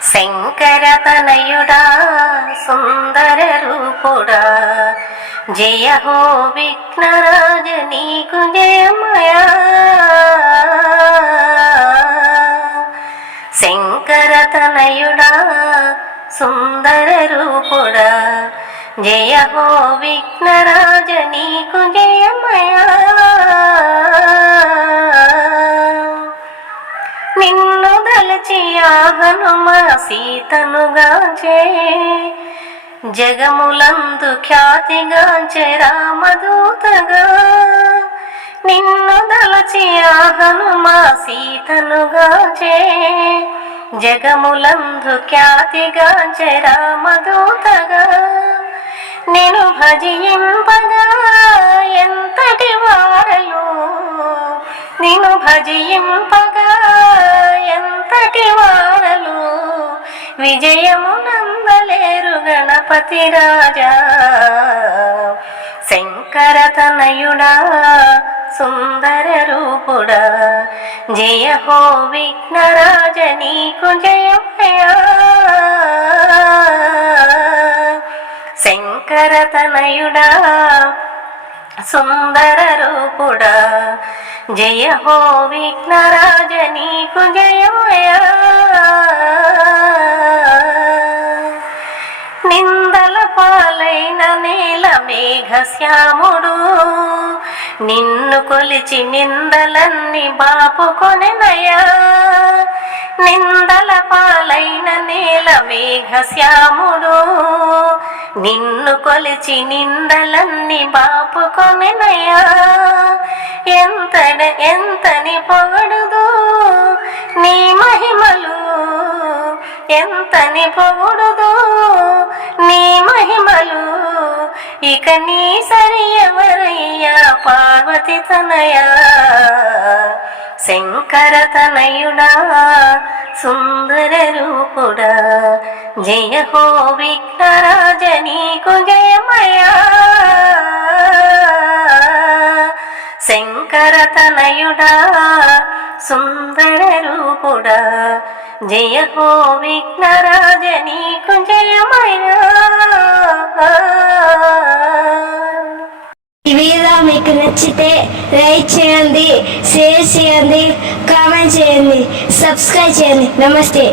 శంకర తనయుడా సుందర రూపుడా జయ హో విఘ్నరాజ నీకు జయమయా. శంకర తనయుడా సుందర రూపుడా జయ హో విఘ్నరాజ నీకు జయమయా. దలచి ఆ హనుమ సీతనుగాంచే జగములందు ఖ్యాతిగాంచే రామదూతగా. నిన్ను దలచి ఆ హనుమ సీతనుగాంచే జగములందు ఖ్యాతిగాంచే రామదూతగా. నేను భజింపగా ఎంతటి వారలు. నేను భజింపగా విజయము నందలేరు గణపతి రాజా శంకర తనయుడా సుందర రూపుడా జయ హో విఘ్నరాజ నీకు జయమయా. శంకర తనయుడా సుందర రూపుడా జయ హో విఘ్నరాజ నీకు జయ పాలైన నేల మేఘ శ్యాముడు. నిన్ను కొలిచి నిందలన్నీ బాపుకొనెనయా నిందల పాలైన నేల మేఘ శ్యాముడు. నిన్ను కొలిచి నిందలన్నీ బాపుకొనెనయా ఎంతడ ఎంతని పొగడుదు నీ మహిమలు? ఎంతని పొగుడుదు? నీ మహిమలు ఇక నీ సరి ఎవరయ్యా పార్వతి తనయా. శంకర తనయుడా సుందర రూపుడా. జయ హో విఘ్నరాజ నీకు జయమయా శంకర తనయుడా సుందర రూపుడా జయ హో విఘ్నరాజ నీకు జయమయా ఈ వీడియో మీకు నచ్చితే లైక్ చేయండి షేర్ చేయండి కామెంట్ చేయండి సబ్స్క్రైబ్ చేయండి. నమస్తే.